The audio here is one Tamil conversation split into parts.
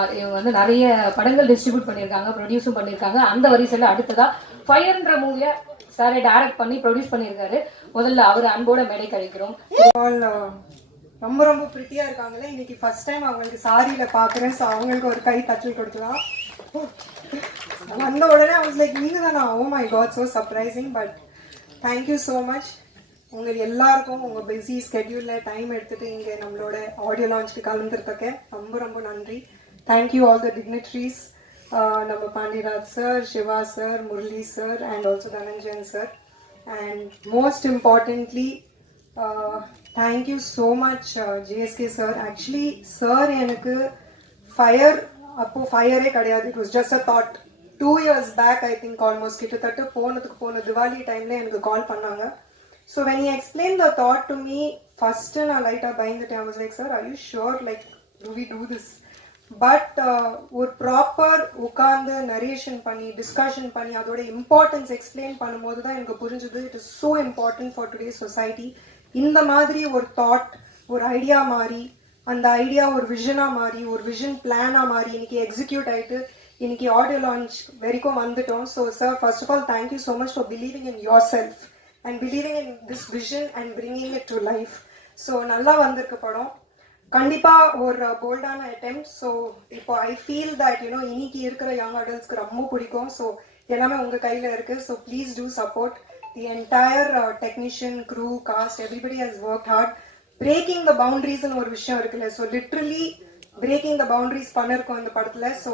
குமார் இவங்க வந்து நிறைய படங்கள் டிஸ்ட்ரிபியூட் பண்ணியிருக்காங்க, ப்ரொடியூஸும் பண்ணியிருக்காங்க. அந்த வரிசையில் அடுத்ததா ஃபயர்ன்ற மூவியை சாரை டைரக்ட் பண்ணி ப்ரொடியூஸ் பண்ணியிருக்காரு. முதல்ல அவர் அன்போட மேடை கழிக்கிறோம். ரொம்ப ரொம்ப பிரிட்டியா இருக்காங்களே, இன்னைக்கு ஃபர்ஸ்ட் டைம் அவங்களுக்கு சாரியில பாக்குறேன். ஸோ அவங்களுக்கு ஒரு கை தட்டல் கொடுக்கலாம். வந்த உடனே I was like, நீங்க தானா? Oh my God, so surprising. But thank you so much. உங்களுக்கு எல்லாருக்கும் உங்க பிஸி ஸ்கெட்யூல்ல டைம் எடுத்துட்டு இங்க நம்மளோட ஆடியோ லான்ச்சுக்கு கலந்துருக்க ரொம்ப ரொம்ப நன்றி. தேங்க்யூ ஆல் த டிக்னிட்ரிஸ், நம்ம Pandiyaraj sir, Siva sir, Murali sir and also Dhananjayan sir. And most importantly thank you so much JSK sir. Actually sir எனக்கு ஃபயர் அப்போ ஃபயரே கிடையாது. It was just a thought. 2 years back I think almost கிட்டத்தட்ட போன திவாலி டைம்ல எனக்கு கால் பண்ணாங்க. So when you explain the thought to me, first நான் லைட்டாக பயந்துட்டேன். I was like, sir are you sure, like do we do this? But ஒரு ப்ராப்பர் உட்கார்ந்து நரேஷன் பண்ணி டிஸ்கஷன் பண்ணி அதோட இம்பார்ட்டன்ஸ் எக்ஸ்பிளைன் பண்ணும்போது தான் எனக்கு புரிஞ்சுது it is so important for today society. இந்த மாதிரி ஒரு தாட், ஒரு ஐடியா மாறி, அந்த ஐடியா ஒரு விஷனா மாறி, ஒரு விஷன் பிளானா மாறி இன்னைக்கு எக்ஸிக்யூட் ஆயிட்டு இன்னைக்கு ஆடியோ லான்ச் வரைக்கும் வந்துட்டோம். So sir, first of all thank you so much for believing in yourself and believing in this vision and bringing it to life. So நல்லா வந்திருக்கு படம். கண்டிப்பா ஒரு போல்டான அட்டெம்ப்ட். ஸோ இப்போ ஐ ஃபீல் தட் யூனோ இன்னைக்கு இருக்கிற யங் அடல்ட்ஸ்க்கு ரொம்ப பிடிக்கும். ஸோ எல்லாமே உங்க கையில இருக்கு. So please do support. The entire technician, crew, cast, everybody has worked hard. Breaking the boundaries and ஒரு விஷயம் இருக்குல்ல, so literally breaking the boundaries பண்ணிருக்கோம் இந்த படத்துல. So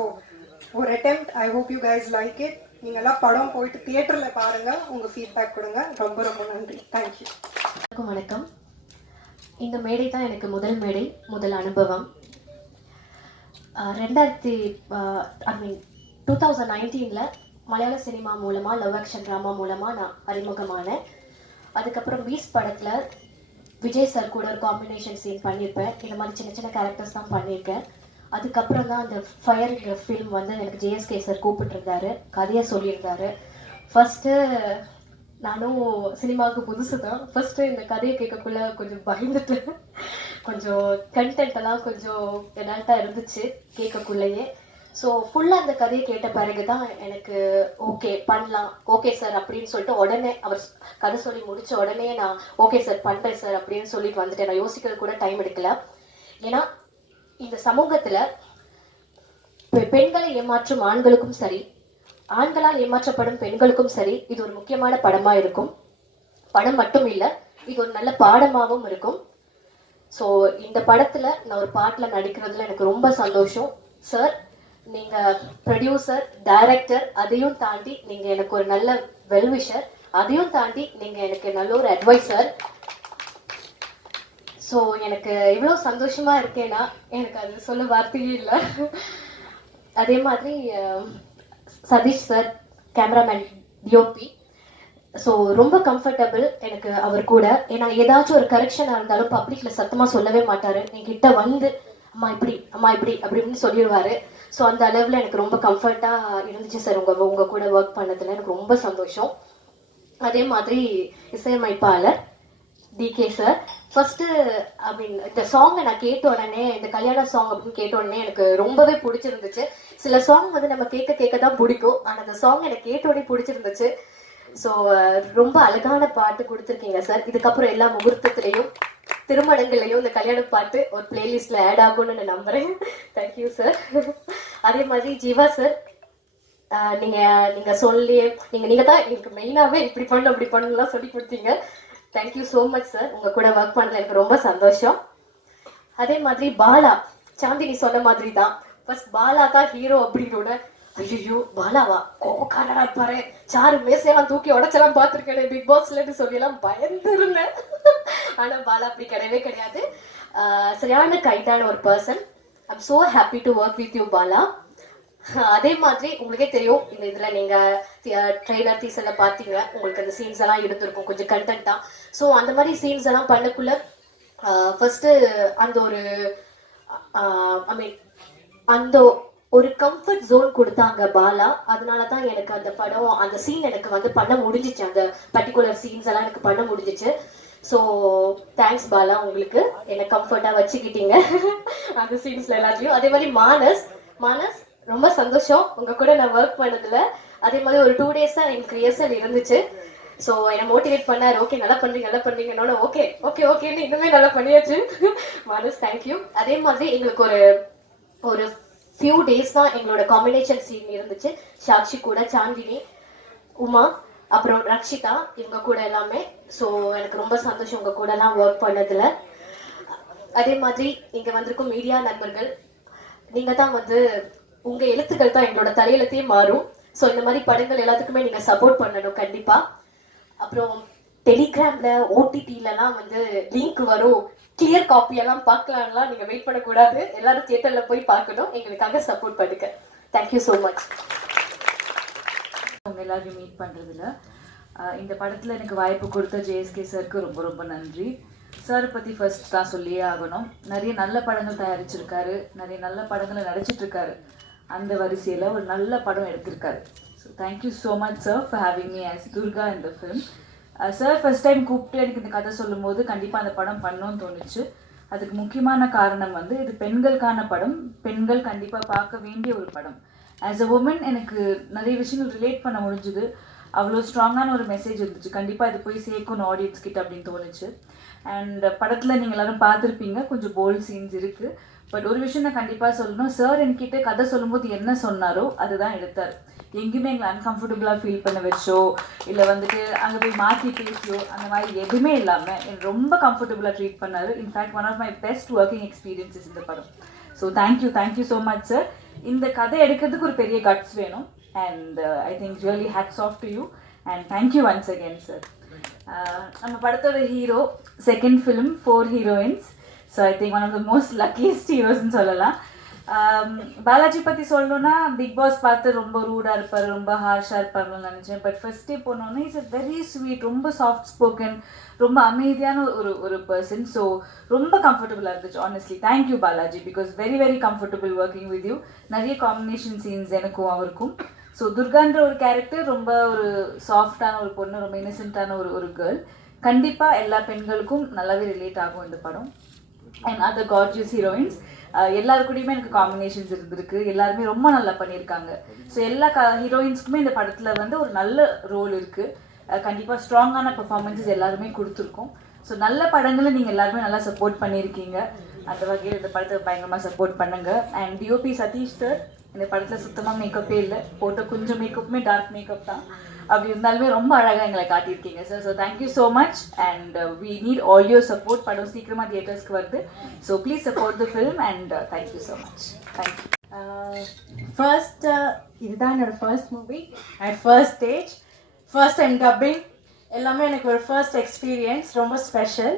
ஒரு attempt. I hope you guys like it. நீங்க எல்லாம் படம் போயிட்டு தியேட்டர்ல பாருங்க, உங்க ஃபீட்பேக் கொடுங்க. ரொம்ப ரொம்ப நன்றி. தேங்க்யூ. வணக்கம். இந்த மேடை தான் எனக்கு முதல் மேடை, முதல் அனுபவம். 2019 மலையாள சினிமா மூலமாக லவ் ஆக்ஷன் ட்ராமா மூலமாக நான் அறிமுகமானேன். அதுக்கப்புறம் பீஸ் படத்தில் விஜய் சார் கூட ஒரு காம்பினேஷன் சீன் பண்ணியிருப்பேன். இந்த மாதிரி சின்ன சின்ன கேரக்டர்ஸ் தான் பண்ணியிருக்கேன். அதுக்கப்புறம் தான் அந்த ஃபயர் ஃபிலிம் வந்து எனக்கு ஜேஎஸ்கே சார் கூப்பிட்டுருந்தாரு, கதையை சொல்லியிருந்தாரு. ஃபஸ்ட்டு நானும் சினிமாவுக்கு புதுசு தான். ஃபஸ்ட்டு இந்த கதையை கேட்கக்குள்ள கொஞ்சம் பயந்துட்டு, கொஞ்சம் கண்டென்ட்டெல்லாம் கொஞ்சம் என்னால்ட்டா இருந்துச்சு கேட்கக்குள்ளேயே. ஸோ ஃபுல்லாக அந்த கதையை கேட்ட பிறகு தான் எனக்கு ஓகே பண்ணலாம், ஓகே சார் அப்படின்னு சொல்லிட்டு உடனே அவர் கதை சொல்லி முடிச்ச உடனே நான் ஓகே சார் பண்ணுறேன் சார் அப்படின்னு சொல்லிட்டு வந்துட்டேன். நான் யோசிக்கிறது கூட டைம் எடுக்கல. ஏன்னா இந்த சமூகத்தில் பெண்களை ஏமாற்றும் ஆண்களுக்கும் சரி, ஆண்களால் ஏமாற்றப்படும் பெண்களுக்கும் சரி, இது ஒரு முக்கியமான படமாக இருக்கும். படம் மட்டும் இல்லை, இது ஒரு நல்ல பாடமாகவும் இருக்கும். ஸோ இந்த படத்தில் நான் ஒரு பாட்டில் நடிக்கிறதுல எனக்கு ரொம்ப சந்தோஷம். சார், நீங்கள் ப்ரொடியூசர், டைரக்டர், அதையும் தாண்டி நீங்கள் எனக்கு ஒரு நல்ல வெல்விஷர், அதையும் தாண்டி நீங்கள் எனக்கு நல்ல ஒரு அட்வைசர். ஸோ எனக்கு இவ்வளோ சந்தோஷமாக இருக்கேன்னா எனக்கு அது சொல்ல வார்த்தையே இல்லை. அதே மாதிரி Sathish sir, cameraman, DOP, so ரொம்ப கம்ஃபர்டபுள் எனக்கு அவர் கூட. ஏன்னா ஏதாச்சும் ஒரு கரெக்ஷனாக இருந்தாலும் பப்ளிக்கில் சத்தமாக சொல்லவே மாட்டார். என்கிட்ட வந்து அம்மா இப்படி அப்படின்னு சொல்லிடுவாரு. ஸோ அந்த அளவில் எனக்கு ரொம்ப கம்ஃபர்ட்டாக இருந்துச்சு சார் உங்கள் கூட ஒர்க் பண்ணதில். எனக்கு ரொம்ப சந்தோஷம். அதே மாதிரி இசையமைப்பாளர் டிகே சார், ஃபர்ஸ்ட்டு இந்த சாங்கை நான் கேட்ட உடனே, இந்த கல்யாண சாங் அப்படின்னு கேட்ட உடனே எனக்கு ரொம்பவே பிடிச்சிருந்துச்சு. சில சாங் வந்து நம்ம கேட்க தான் பிடிக்கும், ஆனால் அந்த சாங் எனக்கு கேட்ட உடனே பிடிச்சிருந்துச்சு. ஸோ ரொம்ப அழகான பாட்டு கொடுத்துருக்கீங்க சார். இதுக்கப்புறம் எல்லா முகூர்த்தத்திலையும் திருமணங்களையும் இந்த கல்யாண பாட்டு ஒரு பிளேலிஸ்ட்ல ஆட் ஆகும்னு நான் நம்புறேன். Thank you sir. அதே மாதிரி ஜீவா சார், நீங்க சொல்லி நீங்க தான் எனக்கு மெயினாவே இப்படி பண்ணணும் அப்படி பண்ணணும்லாம் சொல்லி கொடுத்தீங்க. Thank you so much sir. உங்க கூட ஒர்க் பண்றது எனக்கு ரொம்ப சந்தோஷம். அதே மாதிரி பாலா, சாந்தினி சொன்ன மாதிரி தான், ஃபர்ஸ்ட் பாலா தான் ஹீரோ அப்படின்னோட, ஐயோ பாலாவா கோக்காரா இருப்பாரு, சாரு மேசையெல்லாம் தூக்கி உடச்செல்லாம் பார்த்துருக்கேன் பிக் பாஸ்லன்னு சொல்லி எல்லாம் பயந்து இருந்தேன். ஆனா பாலா அப்படி கிடையவே கிடையாது. சரியான கைண்டான ஒரு person. I'm so happy to work with you Bala. அதே மாதிரி உங்களுக்கே தெரியும், இந்த இதுல நீங்க ட்ரெய்லர் டீசர்ல பாத்தீங்க, உங்களுக்கு அந்த சீன்ஸ் எல்லாம் இருந்திருக்கும் கொஞ்சம் கண்டென்ட்டா. ஸோ அந்த மாதிரி சீன்ஸ் எல்லாம் பண்ணக்குள்ள ஃபர்ஸ்ட் அந்த ஒரு அந்த ஒரு கம்ஃபர்ட் ஜோன் கொடுத்தாங்க பாலா. அதனாலதான் எனக்கு அந்த படம், அந்த சீன் எனக்கு வந்து பண்ண முடிஞ்சிச்சு, அந்த பர்டிகுலர் சீன்ஸ் எல்லாம் எனக்கு பண்ண முடிஞ்சிச்சு. ஸோ தேங்க்ஸ் பாலா, உங்களுக்கு என்னை கம்ஃபர்ட்டா வச்சுக்கிட்டீங்க அந்த சீன்ஸ்ல எல்லாத்துலயும். அதே மாதிரி மானஸ், மனஸ் ரொம்ப சந்தோஷம் உங்க கூட நான் ஒர்க் பண்ணதுல. அதே மாதிரி ஒரு 2 days தான் எனக்கு ரிஹர்சல் இருந்துச்சு. ஸோ என்னை மோட்டிவேட் பண்ணார். ஓகே நல்லா பண்ணுறீங்க ஓகே ஓகே ஓகேன்னு இன்னுமே நல்லா பண்ணியாச்சு. மனஸ் தேங்க்யூ. அதே மாதிரி எங்களுக்கு ஒரு ஒரு ஃபியூ டேஸ் தான் எங்களோட காம்பினேஷன் சீன் இருந்துச்சு. சாக்ஷி கூட, சாந்தினி, உமா, அப்புறம் ரக்ஷிதா, இவங்க கூட எல்லாமே. ஸோ எனக்கு ரொம்ப சந்தோஷம் உங்க கூட எல்லாம் ஒர்க் பண்ணதுல. அதே மாதிரி இங்க வந்திருக்கும் மீடியா நண்பர்கள், நீங்க தான் வந்து உங்க எழுத்துக்கள் தான் எங்களோட தலையெழுத்தையே மாறும். ஸோ இந்த மாதிரி படங்கள் எல்லாத்துக்குமே நீங்க சப்போர்ட் பண்ணணும் கண்டிப்பா. அப்புறம் டெலிகிராம்ல ஓடிடிலலாம் வந்து லிங்க் வரும், கிளியர் காப்பி எல்லாம் பார்க்கலாம்லாம் நீங்க வெயிட் பண்ணக்கூடாது. எல்லாரும் தியேட்டர்ல போய் பார்க்கணும். எங்களுக்காக சப்போர்ட் பண்ணுங்க. Thank you so much. அவங்க எல்லாரையும் மீட் பண்ணுறதுல இந்த படத்தில் எனக்கு வாய்ப்பு கொடுத்த ஜேஎஸ்கே சாருக்கு ரொம்ப ரொம்ப நன்றி. சாரை பற்றி ஃபர்ஸ்ட் தான் சொல்லியே ஆகணும். நிறைய நல்ல படங்கள் தயாரிச்சிருக்காரு, நிறைய நல்ல படங்களை நடிச்சிட்ருக்காரு. அந்த வரிசையில் ஒரு நல்ல படம் எடுத்திருக்காரு. So thank you so much sir for having me as Durga இந்த ஃபிலிம். சார் ஃபர்ஸ்ட் டைம் கூப்பிட்டு எனக்கு இந்த கதை சொல்லும் போது கண்டிப்பாக அந்த படம் பண்ணணும்னு தோணுச்சு. அதுக்கு முக்கியமான காரணம் வந்து இது பெண்களுக்கான படம், பெண்கள் கண்டிப்பாக பார்க்க வேண்டிய ஒரு படம். ஆஸ் அ உமன் எனக்கு நிறைய விஷயங்கள் ரிலேட் பண்ண முடிஞ்சுது. அவ்வளோ ஸ்ட்ராங்கான ஒரு மெசேஜ் இருந்துச்சு. கண்டிப்பாக இது போய் சேர்க்கணும் ஆடியன்ஸ் கிட்ட அப்படின்னு தோணுச்சு. அண்ட் படத்தில் நீங்கள் எல்லாரும் பார்த்துருப்பீங்க, கொஞ்சம் போல்ட் சீன்ஸ் இருக்குது. பட் ஒரு விஷயம் நான் கண்டிப்பாக சொல்லணும், சார் என்கிட்ட கதை சொல்லும்போது என்ன சொன்னாரோ அதுதான் எடுத்தார். எங்கேயுமே எங்களை அன்கம்ஃபர்டபுளாக ஃபீல் பண்ண வச்சோ இல்லை வந்துட்டு அங்கே போய் மாற்றி பேசியோ அந்த மாதிரி எதுவுமே இல்லாமல் எனக்கு ரொம்ப கம்ஃபர்டபுளாக ட்ரீட் பண்ணார். In fact one of my best working experiences இந்த படம். So thank you so much sir. இந்த கதை எடுக்கிறதுக்கு ஒரு பெரிய கட்ஸ் வேணும். And I think really hats off to you and thank you once again sir. நம்ம படத்தோட hero, second film 4 heroines. So I think one of the most luckiest ஹீரோஸ்ன்னு சொல்லலாம். பாலாஜி பற்றி சொல்லணுன்னா பிக் பாஸ் பார்த்து ரொம்ப ரூடாக இருப்பார், ரொம்ப ஹார்ஷாக இருப்பார்னு நினச்சேன். பட் ஃபர்ஸ்டே போனோன்னே இஸ் அ வெரி ஸ்வீட், ரொம்ப சாஃப்ட் ஸ்போக்கன், ரொம்ப அமைதியான ஒரு பர்சன். ஸோ ரொம்ப கம்ஃபர்டபுளாக இருந்துச்சு honestly. Thank you Balaji, because very very comfortable working with you. நிறைய காம்பினேஷன் சீன்ஸ் எனக்கும் அவருக்கும். ஸோ துர்கான்ற ஒரு கேரக்டர் ரொம்ப ஒரு சாஃப்டான ஒரு பொண்ணு, ரொம்ப இன்னசென்ட்டான ஒரு கேர்ள். கண்டிப்பாக எல்லா பெண்களுக்கும் நல்லாவே ரிலேட் ஆகும் இந்த படம். அண்ட் அதர் கார்ஜியஸ் ஹீரோயின்ஸ் எல்லாருக்கூடயுமே எனக்கு காம்பினேஷன்ஸ் இருந்திருக்கு. எல்லாருமே ரொம்ப நல்லா பண்ணியிருக்காங்க. ஸோ எல்லா ஹீரோயின்ஸ்க்குமே இந்த படத்தில் வந்து ஒரு நல்ல ரோல் இருக்குது. கண்டிப்பாக ஸ்ட்ராங்கான பெர்ஃபார்மன்ஸஸ் எல்லாருமே கொடுத்துருக்கோம். ஸோ நல்ல படங்களை நீங்கள் எல்லாருமே நல்லா சப்போர்ட் பண்ணியிருக்கீங்க. அந்த வகையில் இந்த படத்தை பயங்கரமாக சப்போர்ட் பண்ணுங்கள். அண்ட் டிஓபி சதீஷ் சார், இந்த படத்தில் சுத்தமாக மேக்கப்பே இல்லை, போட்ட கொஞ்சம் மேக்கப்புமே டார்க் மேக்கப் தான். அப்படி இருந்தாலுமே ரொம்ப அழகாக எங்களை காட்டியிருக்கீங்க sir. So thank you so much and we need all your support. படம் சீக்கிரமாக தியேட்டர்ஸ்க்கு வருது. So please support the film and thank you so much. Thank you. First இதுதான் என்னோட first movie and first stage, first time dubbing, எல்லாமே எனக்கு ஒரு ஃபர்ஸ்ட் எக்ஸ்பீரியன்ஸ், ரொம்ப ஸ்பெஷல்.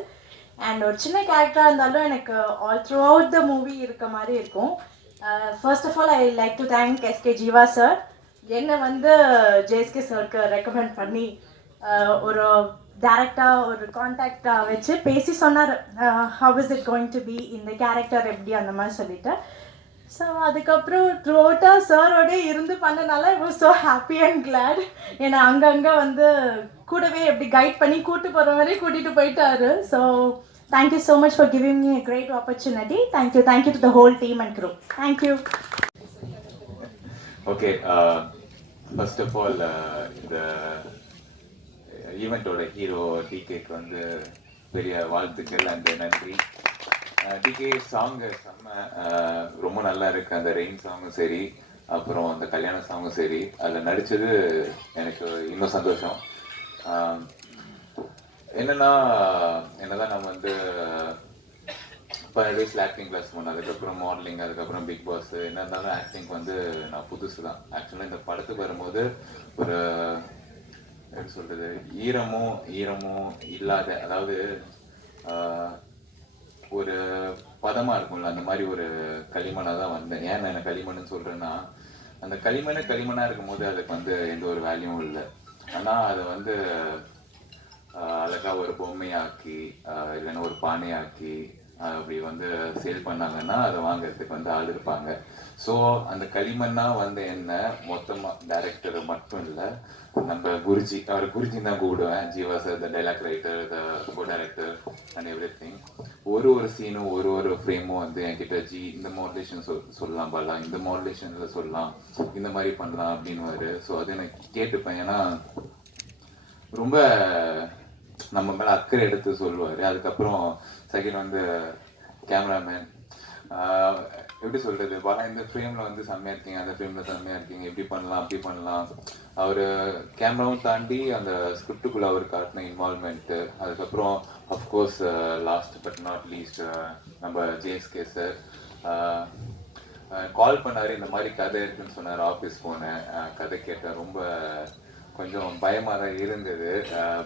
அண்ட் ஒரு சின்ன கேரக்டராக இருந்தாலும் எனக்கு all throughout the movie இருக்க மாதிரி இருக்கும். First of all I like to thank SK Jeeva sir. என்னை வந்து ஜேஎஸ்கே சாருக்கு ரெக்கமெண்ட் பண்ணி ஒரு டேரக்டாக ஒரு கான்டாக்டாக வச்சு பேசி சொன்னார், how is it going to be, இந்த கேரக்டர் எப்படி அந்த மாதிரி சொல்லிட்டு. ஸோ அதுக்கப்புறம் த்ரூ அவுட்டாக சாரோட இருந்து பண்ணனால I was so happy and glad. ஏன்னா அங்கங்கே வந்து கூடவே எப்படி கைட் பண்ணி கூட்டு போகிற மாதிரி கூட்டிகிட்டு போயிட்டாரு. So thank you so much for giving me a great opportunity. Thank you to the whole team and crew. Thank you. Okay, first of all இந்த ஈவெண்ட்டோட ஹீரோ டிகேக்கு வந்து பெரிய வாழ்த்துக்கள் அண்ட் நன்றி. டிகே சாங்கு செம்ம, ரொம்ப நல்லா இருக்கு. அந்த ரெயின் சாங்கும் சரி, அப்புறம் அந்த கல்யாண சாங்கும் சரி, அதில் நடித்தது எனக்கு இன்னும் சந்தோஷம். என்னதான் நம்ம வந்து 12 வயசுல ஆக்டிங் கிளாஸ் போனேன், அதுக்கப்புறம் மாடலிங், அதுக்கப்புறம் பிக் பாஸ். என்ன இருந்தாலும் ஆக்டிங் வந்து நான் புதுசு தான். ஆக்சுவலாக இந்த படத்துக்கு வரும்போது ஒரு எப்படி சொல்றது, ஈரமும் இல்லாத, அதாவது ஒரு பதமா இருக்கும்ல, அந்த மாதிரி ஒரு களிமண்ணா தான் வந்தேன். ஏன் நான் களிமண்ணுன்னு சொல்றேன்னா, அந்த களிமண்ணா இருக்கும்போது அதுக்கு வந்து எந்த ஒரு வேல்யூவும் இல்லை. ஆனா அதை வந்து அழகா ஒரு பொம்மையாக்கி, இல்லைன்னா ஒரு பானையாக்கி, அப்படி வந்து சேல் பண்ணாங்கன்னா அதை வாங்குறதுக்கு வந்து ஆள் இருப்பாங்க. ஸோ அந்த களிமண்ணா வந்து என்ன மொத்தமாக டைரக்டர் மட்டும் இல்லை, நம்ம குருஜி, அவர் குருஜி தான் கூப்பிடுவேன், Jeeva sir the dialogue writer, the co director and every thing. ஒரு சீனும் ஒரு ஃப்ரேமும் வந்து என்கிட்ட ஜி இந்த மாடுலேஷன் சொல்லலாம் பாலா, இந்த மாடுலேஷனில் சொல்லலாம், இந்த மாதிரி பண்ணலாம் அப்படின்னு. ஸோ அது எனக்கு கேட்டுப்பேன். ஏன்னா ரொம்ப நம்ம மேலே அக்கறை எடுத்து சொல்லுவார். அதுக்கப்புறம் செகண்ட் வந்து கேமராமேன், எப்படி சொல்றது, பாலா இந்த ஃப்ரேம்ல வந்து செம்மையா இருக்கீங்க, அந்த ஃப்ரேம்ல செம்மையா இருக்கீங்க, இப்படி பண்ணலாம் அப்படி பண்ணலாம். அவர் கேமராவும் தாண்டி அந்த ஸ்கிரிப்டுக்குள்ள அவர் காட்டின இன்வால்மெண்ட். அதுக்கப்புறம் of course last but not least நம்ம ஜேஎஸ்கே சார் கால் பண்ணாரு, இந்த மாதிரி கதை இருக்குன்னு சொன்னார். ஆஃபீஸ் போனேன், கதை கேட்டேன். ரொம்ப கொஞ்சம் பயமா தான் இருந்தது.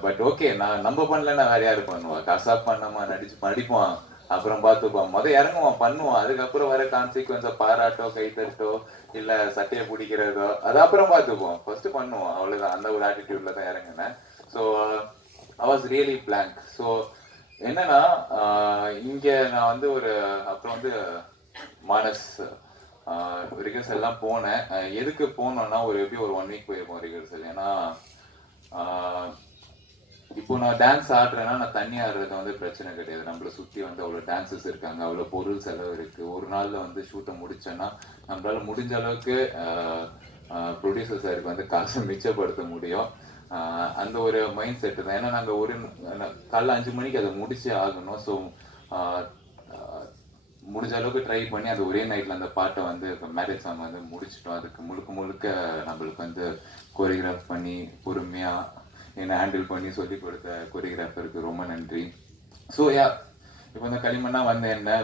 பட் ஓகே, நம்ம பண்ணலன்னா வேற யாரு பண்ணுவா? கசா பண்ணாமா நடிப்பான், அப்புறம் பார்த்துப்பான், இறங்குவான் பண்ணுவான். அதுக்கப்புறம் வர கான்சிக்வன்ஸை பாராட்டோ கைத்தட்டோ இல்ல சட்டையை பிடிக்கிறதோ அது அப்புறம் பார்த்துப்போம். ஃபர்ஸ்ட் பண்ணுவோம், அவ்வளவுதான். அந்த ஒரு ஆட்டிடியூட்ல தான் இறங்கினேன். So I was really blank. So என்னன்னா இங்க நான் வந்து அப்புறம் வந்து மானஸ் ரிஹர்சல் எல்லாம் போனேன். எதுக்கு போனோம்னா எப்படி ஒரு 1 வீக் போயிருப்போம் ரிஹர்சல். ஏன்னா இப்போ நான் டான்ஸ் ஆடுறேன்னா நான் தண்ணி ஆடுறது வந்து பிரச்சனை கிடையாது. நம்மளை சுற்றி வந்து அவ்வளோ டான்சஸ் இருக்காங்க, அவ்வளோ பொருள் செலவு இருக்கு. ஒரு நாள்ல வந்து ஷூட்டை முடிச்சேன்னா நம்மளால முடிஞ்ச அளவுக்கு ப்ரொடியூசர் சாருக்கு வந்து காசை மிச்சப்படுத்த முடியும். அந்த ஒரு மைண்ட் செட்டு தான். ஏன்னா நாங்கள் காலைல 5 மணிக்கு அதை முடிச்சே ஆகணும். ஸோ முடிஞ்ச அளவுக்கு ட்ரை பண்ணி அந்த ஒரே நைட்ல அந்த பாட்டை வந்து மேரேஜ் சாங் வந்து முடிச்சிட்டோம். அதுக்கு முழுக்க நம்மளுக்கு வந்து கோரியோகிராஃப் பண்ணி பொறுமையா என்னை ஹேண்டில் பண்ணி சொல்லி கொடுத்த கோரியோகிராஃபருக்கு ரொம்ப நன்றி. ஸோ இப்போ இந்த களிமண்ணா வந்து என்ன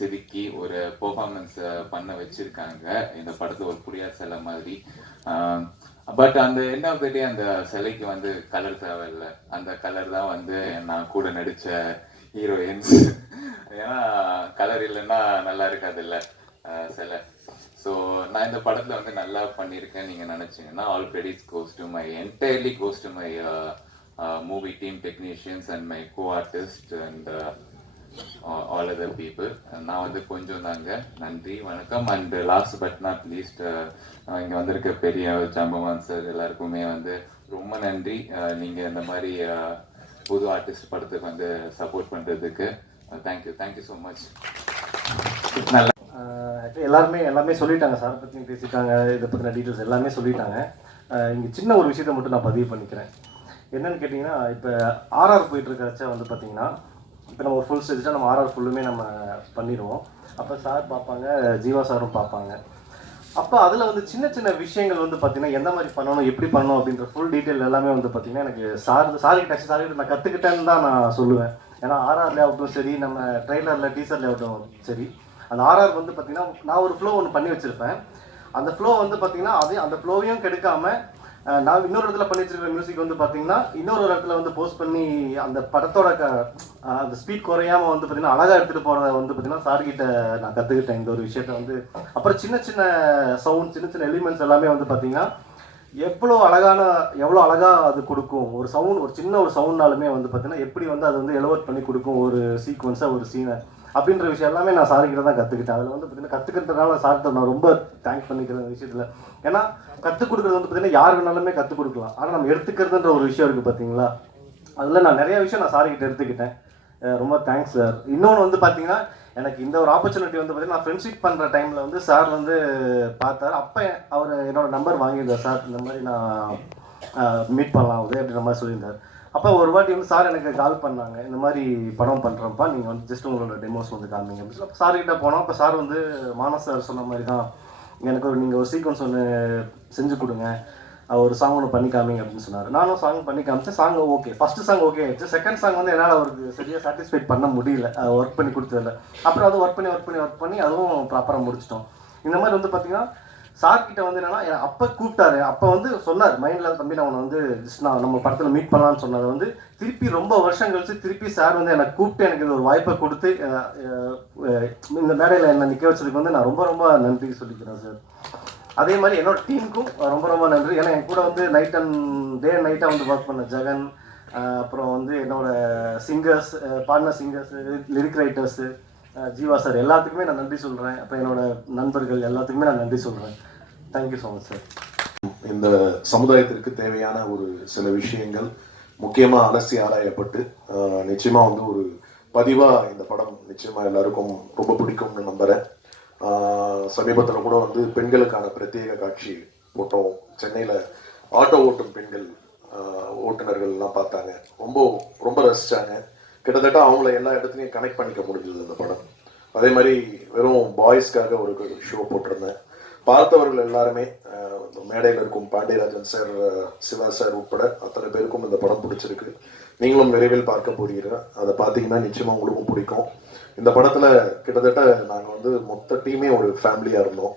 செதுக்கி ஒரு பெர்ஃபார்மன்ஸ் பண்ண வச்சிருக்காங்க இந்த படத்துல, ஒரு புரியாத சிலை மாதிரி. பட் அந்த எண்ட் ஆஃப் த டே அந்த சிலைக்கு வந்து கலர் தேவையில்லை. அந்த கலர் தான் வந்து நான் கூட நடிச்ச ஹீரோயின்ஸ். ஏன்னா கலர் இல்லைன்னா நல்லா இருக்காது இல்லை சிலை. ஸோ நான் இந்த படத்துல வந்து நல்லா பண்ணியிருக்கேன் நீங்க நினைச்சீங்கன்னா all credits goes to my entirely goes to my movie team technicians and my co artist and all other people. நான் வந்து கொஞ்சம் தாங்க. நன்றி, வணக்கம். And last but not least இங்க வந்திருக்க பெரிய ஜம்பவான் சார் எல்லாருக்குமே வந்து ரொம்ப நன்றி. நீங்க இந்த மாதிரி புது ஆர்டிஸ்ட் படத்துக்கு வந்து சப்போர்ட் பண்றதுக்கு தேங்க்யூ ஸோ மச். நல்லா எல்லாமே சொல்லிட்டாங்க, சார் பற்றியும் பேசிட்டாங்க, இதை பற்றின டீட்டெயில்ஸ் எல்லாமே சொல்லிட்டாங்க. இங்கே சின்ன ஒரு விஷயத்தை மட்டும் நான் பதிவு பண்ணிக்கிறேன். என்னன்னு கேட்டிங்கன்னா, இப்போ ஆர்ஆர் போயிட்டு இருக்கிறச்ச வந்து பார்த்தீங்கன்னா, இப்போ நம்ம ஒரு ஃபுல் ஸ்டேஜாக நம்ம ஆர்ஆர் ஃபுல்லுமே நம்ம பண்ணிடுவோம். அப்போ சார் பார்ப்பாங்க, ஜீவா சாரும் பார்ப்பாங்க. அப்போ அதில் வந்து சின்ன விஷயங்கள் வந்து பார்த்தீங்கன்னா எந்த மாதிரி பண்ணணும், எப்படி பண்ணணும் அப்படின்ற ஃபுல் டீட்டெயில் எல்லாமே வந்து பார்த்தீங்கன்னா எனக்கு சார்கிட்ட நான் கற்றுக்கிட்டேன்னு தான் நான் சொல்லுவேன். ஏன்னா ஆர்ஆர்ல ஆகட்டும் சரி, நம்ம ட்ரெய்லரில் டீசர்ல ஆகட்டும் சரி, அந்த ஆர்ஆர் வந்து பார்த்தீங்கன்னா நான் ஒரு ஃப்ளோ ஒன்று பண்ணி வச்சுருப்பேன். அந்த ஃப்ளோ வந்து பார்த்தீங்கன்னா அந்த ஃப்ளோவையும் கெடுக்காமல் நான் இன்னொரு இடத்துல பண்ணி வச்சிருக்கிற மியூசிக் வந்து பார்த்தீங்கன்னா இன்னொரு இடத்துல வந்து போஸ்ட் பண்ணி அந்த படத்தோட அந்த ஸ்பீட் குறையாமல் வந்து பார்த்தீங்கன்னா அழகாக எடுத்துகிட்டு போகிறத வந்து பார்த்தீங்கன்னா சார்கிட்ட நான் கற்றுக்கிட்டேன் இந்த ஒரு விஷயத்த வந்து. அப்புறம் சின்ன சவுண்ட், சின்ன எலிமெண்ட்ஸ் எல்லாமே வந்து பார்த்தீங்கன்னா எவ்வளோ அழகாக அது கொடுக்கும். ஒரு சவுண்ட், ஒரு சின்ன ஒரு சவுண்ட்னாலுமே வந்து பார்த்தீங்கன்னா எப்படி வந்து அது வந்து எலோவேட் பண்ணி கொடுக்கும் ஒரு சீக்வன்ஸாக, ஒரு சீனை அப்படின்ற விஷயம் எல்லாமே நான் சார்கிட்ட தான் கற்றுக்கிட்டேன். அதில் வந்து பார்த்தீங்கன்னா கற்றுக்கிறதுனால சார்கிட்ட நான் ரொம்ப தேங்க்ஸ் பண்ணிக்கிறேன் இந்த விஷயத்தில். ஏன்னா கற்றுக் கொடுக்குறது வந்து பார்த்தீங்கன்னா யார் வேணாலுமே கற்றுக் கொடுக்கலாம். ஆனால் நம்ம எடுத்துக்கிறதுன்ற ஒரு விஷயம் இருக்குது பார்த்தீங்களா, அதில் நான் நிறைய விஷயம் நான் சார்கிட்ட எடுத்துக்கிட்டேன். ரொம்ப தேங்க்ஸ் சார். இன்னொன்று வந்து பார்த்தீங்கன்னா எனக்கு இந்த ஒரு ஆப்பர்ச்சுனிட்டி வந்து பார்த்தீங்கன்னா நான் ஃப்ரெண்ட்ஷிப் பண்ணுற டைமில் வந்து சார் வந்து பார்த்தார். அப்போ அவர் என்னோட நம்பர் வாங்கியிருந்தார். சார் இந்த மாதிரி நான் மீட் பண்ணலாம் அப்படின்ற மாதிரி சொல்லியிருந்தார். அப்போ ஒரு வாட்டி வந்து சார் எனக்கு கால் பண்ணாங்க, இந்த மாதிரி படம் பண்ணுறப்பா, நீங்கள் வந்து ஜஸ்ட் உங்களோட டெமோஸ் வந்து காமிங்க அப்படின்னு சொல்லி சார்கிட்ட போனோம். அப்போ சார் வந்து மானஸ் சார் சொன்ன மாதிரி தான், எனக்கு நீங்கள் ஒரு சீக்வன்ஸ் ஒன்று செஞ்சு கொடுங்க, ஒரு சாங் ஒன்று பண்ணி காமிங்க அப்படின்னு சொன்னார். நானும் சாங் பண்ணி காமிச்சேன். Song okay, first song okay ஆயிடுச்சு. செகண்ட் சாங் வந்து என்னால் அவருக்கு சரியாக சாட்டிஸ்ஃபைட் பண்ண முடியல, ஒர்க் பண்ணி கொடுத்ததில்ல. அப்புறம் அது ஒர்க் பண்ணி அதுவும் ப்ராப்பராக முடிச்சிட்டோம். இந்த மாதிரி வந்து பார்த்தீங்கன்னா சார்கிட்ட வந்து என்னன்னா அப்போ கூப்பிட்டாரு. அப்போ வந்து சொன்னார் மைண்டில், தம்பி நான் உன்னை வந்து ஜஸ்ட் நான் நம்ம படத்தில் மீட் பண்ணலான்னு சொன்னதை வந்து திருப்பி ரொம்ப வருஷம் கழிச்சு திருப்பி சார் வந்து எனக்கு கூப்பிட்டு எனக்கு இது ஒரு வாய்ப்பை கொடுத்து இந்த மேடையில் என்னை நிற்க வச்சதுக்கு வந்து நான் ரொம்ப நன்றி சொல்லிக்கிறேன் சார். அதே மாதிரி என்னோட டீமுக்கும் ரொம்ப நன்றி. ஏன்னா என் கூட வந்து டே அண்ட் நைட்டாக வந்து ஒர்க் பண்ண ஜெகன், அப்புறம் வந்து என்னோட சிங்கர்ஸ், பாடின singers, lyric writers, Jeeva sir எல்லாத்துக்குமே நான் நன்றி சொல்கிறேன். அப்புறம் என்னோட நண்பர்கள் எல்லாத்துக்குமே நான் நன்றி சொல்கிறேன். Thank you so much sir. இந்த சமுதாயத்திற்கு தேவையான ஒரு சில விஷயங்கள் முக்கியமாக அலசி ஆராயப்பட்டு நிச்சயமாக வந்து ஒரு பதிவாக இந்த படம் நிச்சயமாக எல்லாருக்கும் ரொம்ப பிடிக்கும்னு நம்புகிறேன். சமீபத்தில் கூட வந்து பெண்களுக்கான பிரத்யேக காட்சி போட்டோம். சென்னையில் ஆட்டோ ஓட்டும் பெண்கள் ஓட்டுநர்கள்லாம் பார்த்தாங்க, ரொம்ப ரொம்ப ரசித்தாங்க. கிட்டத்தட்ட அவங்கள எல்லா இடத்துலையும் கனெக்ட் பண்ணிக்க முடிஞ்சது இந்த படம். அதே மாதிரி வெறும் பாய்ஸ்க்காக ஒரு ஷோ போட்டிருந்தேன். பார்த்தவர்கள் எல்லாருமே மேடையில் இருக்கும் பாண்டியராஜன் சார், சிவா சார் உட்பட அத்தனை பேருக்கும் இந்த படம் பிடிச்சிருக்கு. நீங்களும் விரைவில் பார்க்க போகிறீங்க. அதை பார்த்தீங்கன்னா நிச்சயமாக உங்களுக்கும் பிடிக்கும். இந்த படத்தில் கிட்டத்தட்ட நாங்கள் வந்து மொத்த டீமே ஒரு ஃபேமிலியாக இருந்தோம்.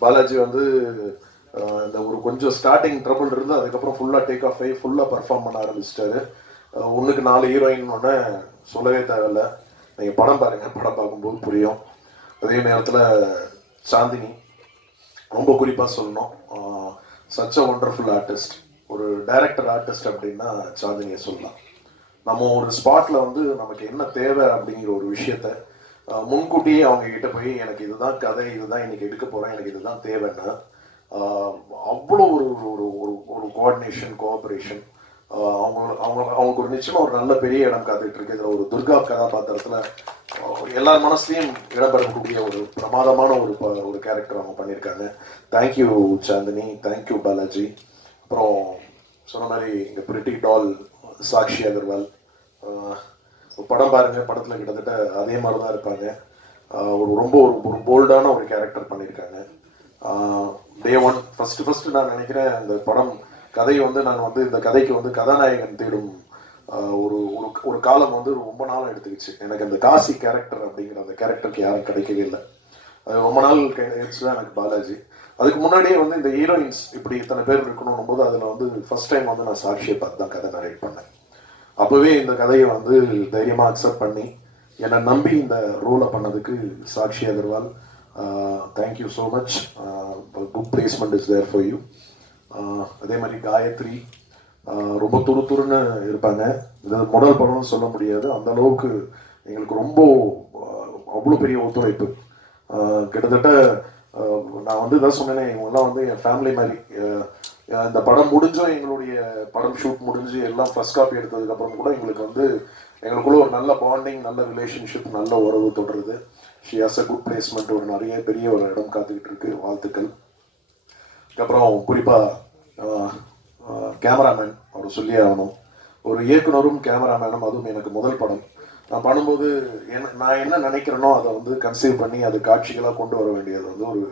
பாலாஜி வந்து இந்த ஒரு கொஞ்சம் ஸ்டார்டிங் ட்ரபிள் இருந்து அதுக்கப்புறம் ஃபுல்லாக டேக் ஆஃப் ஆகி ஃபுல்லாக பர்ஃபார்ம் பண்ண ஆரம்பிச்சிட்டாரு. 1க்கு 4 ஹீரோயின் ஒன்று சொல்லவே தேவையில்லை. நீங்கள் படம் பாருங்கள், படம் பார்க்கும்போது புரியும். அதே நேரத்தில் சாந்தினி ரொம்ப குறிப்பாக சொல்லணும், சச் அ ஒண்டர்ஃபுல் ஆர்டிஸ்ட். ஒரு டைரக்டர் ஆர்டிஸ்ட் அப்படின்னா சாந்தினியை சொல்லலாம். நம்ம ஒரு ஸ்பாட்டில் வந்து நமக்கு என்ன தேவை அப்படிங்கிற ஒரு விஷயத்த முன்கூட்டியே அவங்க கிட்ட போய் எனக்கு இதுதான் கதை, இதுதான் இன்னைக்கு எடுக்க போகிறேன், எனக்கு இதுதான் தேவைன்னா அவ்வளோ ஒரு ஒரு ஒரு கோஆர்டினேஷன், கோஆப்ரேஷன். அவங்களுக்கு ஒரு நிச்சயமாக ஒரு நல்ல பெரிய இடம் காத்துட்டு இருக்கு. இதில் ஒரு துர்கா கதாபாத்திரத்தில் எல்லார் மனசுலையும் இடம்பெறக்கூடிய ஒரு பிரமாதமான ஒரு கேரக்டர் அவங்க பண்ணியிருக்காங்க. Thank you Chandini, thank you Balaji. அப்புறம் சொன்ன மாதிரி இங்கே பிரிட்டி டால் சாக்ஷி அகர்வால், படம் பாருங்க, படத்தில் கிட்டத்தட்ட அதே மாதிரி தான் இருப்பாங்க. ரொம்ப ஒரு போல்டான ஒரு கேரக்டர் பண்ணியிருக்காங்க. டே ஒன் ஃபர்ஸ்ட் நான் நினைக்கிறேன் இந்த படம் கதை வந்து நான் வந்து இந்த கதைக்கு வந்து கதாநாயகன் தேடும் ஒரு ஒரு காலம் வந்து ரொம்ப நாள் எடுத்துக்கிச்சு. எனக்கு அந்த காசி கேரக்டர் அப்படிங்கிற அந்த கேரக்டருக்கு யாரும் கிடைக்கவே இல்லை. அது ரொம்ப நாள் கிடைச்சு தான் எனக்கு பாலாஜி. அதுக்கு முன்னாடியே வந்து இந்த ஹீரோயின்ஸ் இப்படி இத்தனை பேர் இருக்கணும் போது அதில் வந்து ஃபர்ஸ்ட் டைம் வந்து நான் சாக்ஷியை பார்த்து தான் கதை நரேட் பண்ணேன். அப்போவே இந்த கதையை வந்து தைரியமாக அக்செப்ட் பண்ணி என்னை நம்பி இந்த ரோலை பண்ணதுக்கு Sakshi Agarwal, thank you so much. Good placement is there for you. அதே மாதிரி காயத்ரி ரொம்ப துருன்னு இருப்பாங்க. இது முதல் படம்னு சொல்ல முடியாது, அந்த அளவுக்கு எங்களுக்கு ரொம்ப அவ்வளோ பெரிய ஒத்துழைப்பு. கிட்டத்தட்ட நான் வந்து இதான் சொன்னேனே, இவங்கெல்லாம் வந்து என் ஃபேமிலி மாதிரி. இந்த படம் முடிஞ்சும் எங்களுடைய படம் ஷூட் முடிஞ்சு எல்லாம் ஃபர்ஸ்ட் காப்பி எடுத்ததுக்கப்புறம் கூட எங்களுக்கு வந்து எங்களுக்குள்ள ஒரு நல்ல பாண்டிங், நல்ல ரிலேஷன்ஷிப், நல்ல உறவு தொடருது. She has a good placement. ஒரு நிறைய பெரிய ஒரு இடம் காத்துக்கிட்டு இருக்கு. வாழ்த்துக்கள். அதுக்கப்புறம் குறிப்பாக கேமராமேன் அவர் சொல்லி ஆகணும். ஒரு இயக்குனரும் கேமராமேனும், அதுவும் எனக்கு முதல் படம். நான் பண்ணும்போது நான் என்ன நினைக்கிறேனோ அதை வந்து கன்சீவ் பண்ணி அது காட்சிகளாக கொண்டு வர வேண்டியது வந்து ஒரு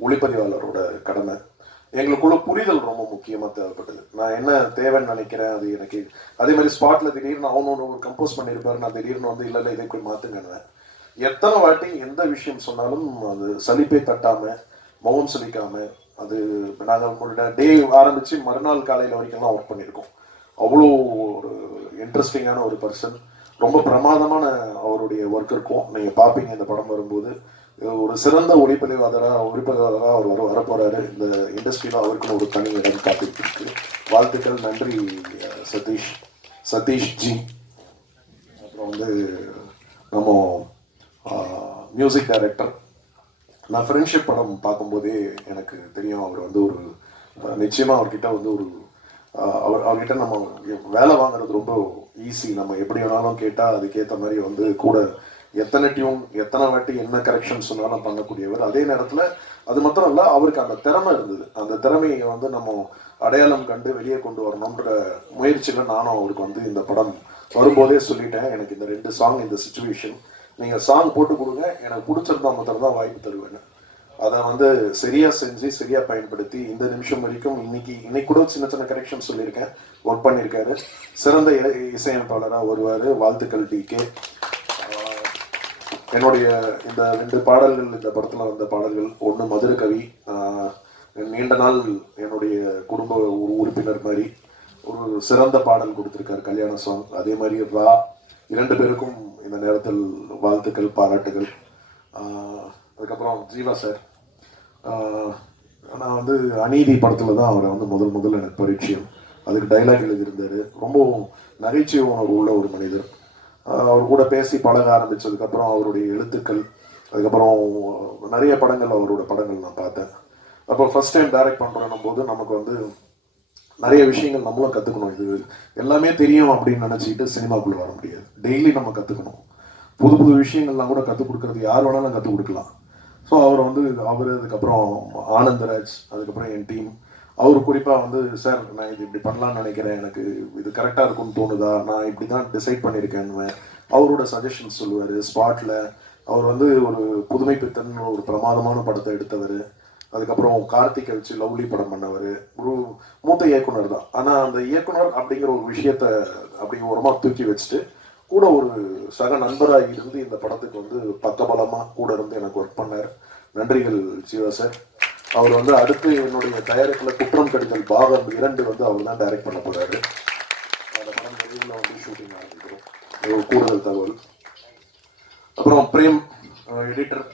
ஒளிப்பதிவாளரோட கடமை. எங்களுக்குள்ள புரிதல் ரொம்ப முக்கியமாக தேவைப்பட்டது. நான் என்ன தேவைன்னு நினைக்கிறேன் அது எனக்கு. அதே மாதிரி ஸ்பாட்டில் திடீர்னு அவனோட ஒரு கம்போஸ் பண்ணியிருப்பாரு, நான் திடீர்னு வந்து இல்லை இதை போய் மாற்றுங்கன்னு எத்தனை வாட்டி எந்த விஷயம் சொன்னாலும் அது சலிப்பை தட்டாமல், மௌனம் சலிக்காமல், அது நாங்கள் டே ஆரம்பித்து மறுநாள் காலையில் வரைக்கும்லாம் ஒர்க் பண்ணியிருக்கோம். அவ்வளோ ஒரு இன்ட்ரெஸ்டிங்கான ஒரு பர்சன். ரொம்ப பிரமாதமான அவருடைய ஒர்க் இருக்கும். நீங்கள் பார்ப்பீங்க இந்த படம் வரும்போது. ஒரு சிறந்த ஒளிப்பதிவாளராக அவர் வரப்போறாரு. இந்த இண்டஸ்ட்ரியில் அவருக்குன்னு ஒரு தனி இடம் காத்துட்டு இருக்கு. வாழ்த்துக்கள். நன்றி சதீஷ் ஜி. அப்புறம் வந்து நம்ம மியூசிக் டைரக்டர். நான் ஃப்ரெண்ட்ஷிப் படம் பார்க்கும்போதே எனக்கு தெரியும் அவர் வந்து ஒரு நிச்சயமாக அவர்கிட்ட வந்து ஒரு அவர்கிட்ட நம்ம வேலை வாங்குறது ரொம்ப ஈஸி. நம்ம எப்படி வேணாலும் கேட்டால் அதுக்கேற்ற மாதிரி வந்து கூட எத்தனை டியூன், எத்தனை வாட்டி என்ன கரெக்ஷன் சொன்னாலும் பண்ணக்கூடியவர். அதே நேரத்தில் அது மாத்திரம் இல்லை, அவருக்கு அந்த திறமை இருந்தது. அந்த திறமையை வந்து நம்ம அடையாளம் கண்டு வெளியே கொண்டு வரணுன்ற முயற்சியில் நானும் அவருக்கு வந்து இந்த படம் வரும்போதே சொல்லிட்டேன், எனக்கு இந்த 2 சாங், இந்த சிச்சுவேஷன் நீங்கள் சாங் போட்டு கொடுங்க, எனக்கு பிடிச்சிருந்தா மாத்திரம் தான் வாய்ப்பு தருவேன். அதை வந்து சரியாக செஞ்சு சரியாக பயன்படுத்தி இந்த நிமிஷம் வரைக்கும் இன்னைக்கு கூட சின்ன கரெக்ஷன் சொல்லியிருக்கேன், ஒர்க் பண்ணியிருக்காரு. சிறந்த இசையமைப்பாளராக வருவார். வாழ்த்துக்கள் டிகே. என்னுடைய இந்த 2 பாடல்கள், இந்த படத்தில் வந்த பாடல்கள், ஒன்று மதுரை கவி, நீண்ட நாள் என்னுடைய குடும்ப உறுப்பினர் மாதிரி ஒரு சிறந்த பாடல் கொடுத்துருக்காரு, கல்யாண சாங். அதே மாதிரி ரா. 2 பேருக்கும் இந்த நேரத்தில் வாழ்த்துக்கள், பாராட்டுகள். அதுக்கப்புறம் ஜீவா சார், நான் வந்து அநீதி படத்தில் தான் அவரை வந்து முதல் எனக்கு பரிச்சயம். அதுக்கு டைலாக் எழுதியிருந்தார். ரொம்ப நகைச்சுவை உணர்வு உள்ள ஒரு மனிதர். அவர் கூட பேசி பழக ஆரம்பிச்சதுக்கப்புறம் அவருடைய எழுத்துக்கள், அதுக்கப்புறம் நிறைய படங்கள் அவரோட படங்கள் நான் பார்த்தேன். அப்போ ஃபர்ஸ்ட் டைம் டைரக்ட் பண்ணுறோம் போது நமக்கு வந்து நிறைய விஷயங்கள் நம்மளும் கற்றுக்கணும். இது எல்லாமே தெரியும் அப்படின்னு நினச்சிக்கிட்டு சினிமாக்குள்ளே வர முடியாது. டெய்லி நம்ம கற்றுக்கணும். புது புது விஷயங்கள்லாம் கூட கற்றுக் கொடுக்கறது யார் வேணாலும் கற்றுக் கொடுக்கலாம். ஸோ அவர் வந்து அதுக்கப்புறம் ஆனந்தராஜ், அதுக்கப்புறம் என் டீம், அவர் குறிப்பாக வந்து சார் நான் இது இப்படி பண்ணலான்னு நினைக்கிறேன், எனக்கு இது கரெக்டாக இருக்கும்னு தோணுதா, நான் இப்படி தான் டிசைட் பண்ணியிருக்கேன்னு அவரோட சஜஷன்ஸ் சொல்லுவார் ஸ்பாட்டில். அவர் வந்து ஒரு புதுமை பித்தன் ஒரு பிரமாதமான படத்தை எடுத்தவர். அதுக்கப்புறம் கார்த்திகை வச்சு லவ்லி படம் பண்ணவர். ஒரு மூத்த இயக்குனர் தான். ஆனால் அந்த இயக்குனர் அப்படிங்கிற ஒரு விஷயத்த அப்படி ஓரமாக தூக்கி வச்சுட்டு கூட ஒரு சக நண்பராக இருந்து இந்த படத்துக்கு வந்து பக்கபலமாக கூட இருந்து எனக்கு ஒர்க் பண்ணார். நன்றிகள் ஜீவா சார். அவர் வந்து அடுத்து என்னுடைய தயாரிப்பில் குற்றம் கடிதல் பாகம் 2 வந்து அவர் தான் டைரக்ட் பண்ண போகிறாரு. அந்த படம் விரைவில் வந்து ஷூட்டிங் ஆரம்பிக்கிறோம். ஒரு கூடுதல் தகவல். அப்புறம் பிரேம் எடிட்டர்,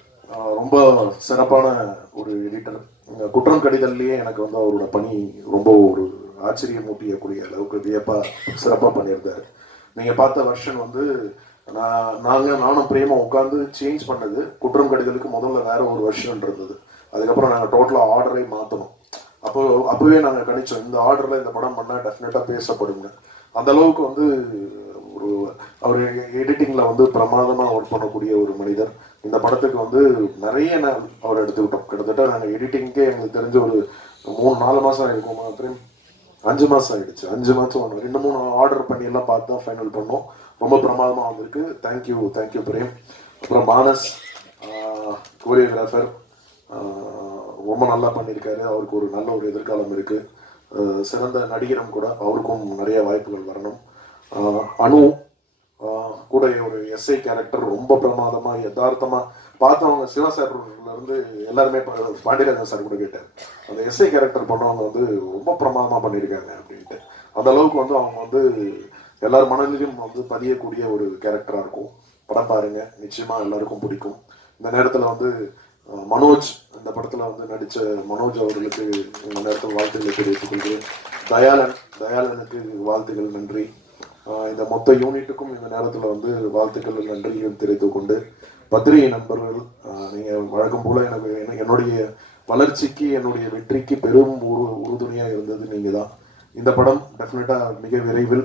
ரொம்ப சிறப்பான ஒரு எடிட்டர். குற்றம் கடிதல்லையே எனக்கு வந்து அவரோட பணி ரொம்ப ஒரு ஆச்சரியமூட்டியக்கூடிய அளவுக்கு வியப்பாக சிறப்பாக பண்ணியிருந்தார். நீங்கள் பார்த்த வெர்ஷன் வந்து நானும் பிரேமும் உட்காந்து சேஞ்ச் பண்ணது. குற்றம் கடிதலுக்கு முதல்ல வேற ஒரு வெர்ஷன் இருந்தது. அதுக்கப்புறம் நாங்கள் டோட்டலாக ஆர்டரை மாற்றணும். அப்போவே நாங்கள் கணிச்சோம் இந்த ஆர்டரில் இந்த படம் பண்ணால் டெஃபினட்டாக பேசப்படுங்க. அந்த அளவுக்கு வந்து ஒரு அவர் எடிட்டிங்கில் வந்து பிரமாதமாக ஒர்க் பண்ணக்கூடிய ஒரு மனிதர். இந்த படத்துக்கு வந்து நிறைய நாள் அவர் எடுத்துக்கிட்டோம். கிட்டத்தட்ட நாங்கள் எடிட்டிங்கே எங்களுக்கு தெரிஞ்ச ஒரு 3-4 மாதம் ஆகிருக்கும். பிரேம் 5 மாதம் ஆகிடுச்சு. 5 மாதம் 2-3 ஆர்டர் பண்ணி எல்லாம் பார்த்து தான் ஃபைனல் பண்ணோம். ரொம்ப பிரமாதமாக வந்திருக்கு. தேங்க்யூ பிரேம். அப்புறம் மானஸ் கோரியோகிராஃபர் ரொம்ப நல்லா பண்ணியிருக்காரு. அவருக்கு ஒரு நல்ல ஒரு எதிர்காலம் இருக்குது. சிறந்த நடிகரும் கூட, அவருக்கும் நிறைய வாய்ப்புகள் வரணும். அனு கூட ஒரு எஸ்ஐ கேரக்டர் ரொம்ப பிரமாதமாக யதார்த்தமாக பார்த்தவங்க சிவா சார்லேருந்து எல்லாருமே பாண்டியராஜன் சார் கூட கேட்டார் அந்த எஸ்ஐ கேரக்டர் பண்ணவங்க வந்து ரொம்ப பிரமாதமாக பண்ணியிருக்காங்க அப்படின்ட்டு. அந்த அளவுக்கு வந்து அவங்க வந்து எல்லார் மனதிலும் வந்து பதியக்கூடிய ஒரு கேரக்டராக இருக்கும். படம் பாருங்க, நிச்சயமாக எல்லாருக்கும் பிடிக்கும். இந்த நேரத்தில் வந்து மனோஜ், இந்த படத்தில் வந்து நடித்த மனோஜ் அவர்களுக்கு இந்த நேரத்தில் வாழ்த்துக்களை தெரிவித்துக் கொள்கிறேன். தயாளனுக்கு வாழ்த்துக்கள், நன்றி. இந்த மொத்த யூனிட்டுக்கும் இந்த நேரத்தில் வந்து வாழ்த்துக்கள், நன்றிகள் தெரிவித்துக் கொண்டு, பத்திரிகை நண்பர்கள், நீங்கள் வழக்கம் போல் என்னுடைய வளர்ச்சிக்கு, என்னுடைய வெற்றிக்கு பெரும் உறுதுணையாக இருந்தது நீங்கள் தான். இந்த படம் டெஃபினட்டாக மிக விரைவில்,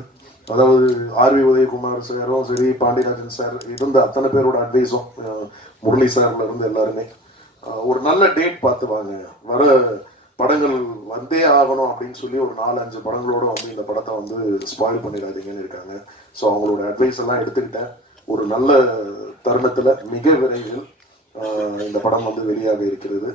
அதாவது ஆர்வி உதயகுமார் சாரும் சரி, பாண்டியராஜன் சார் இருந்த அத்தனை பேரோட அட்வைஸும், முரளி சார்ல இருந்து எல்லாருமே ஒரு நல்ல டேட் பார்த்து வாங்க. வர படங்கள் வந்தே ஆகணும் அப்படின்னு சொல்லி ஒரு 4-5 படங்களோட வந்து இந்த படத்தை வந்து ஸ்பாயில் பண்ணிடாதீங்கன்னு இருக்காங்க. ஸோ அவங்களோட அட்வைஸ் எல்லாம் எடுத்துக்கிட்டேன். ஒரு நல்ல தருணத்தில் மிக விரைவில் இந்த படம் வந்து வெளியாக இருக்கிறது.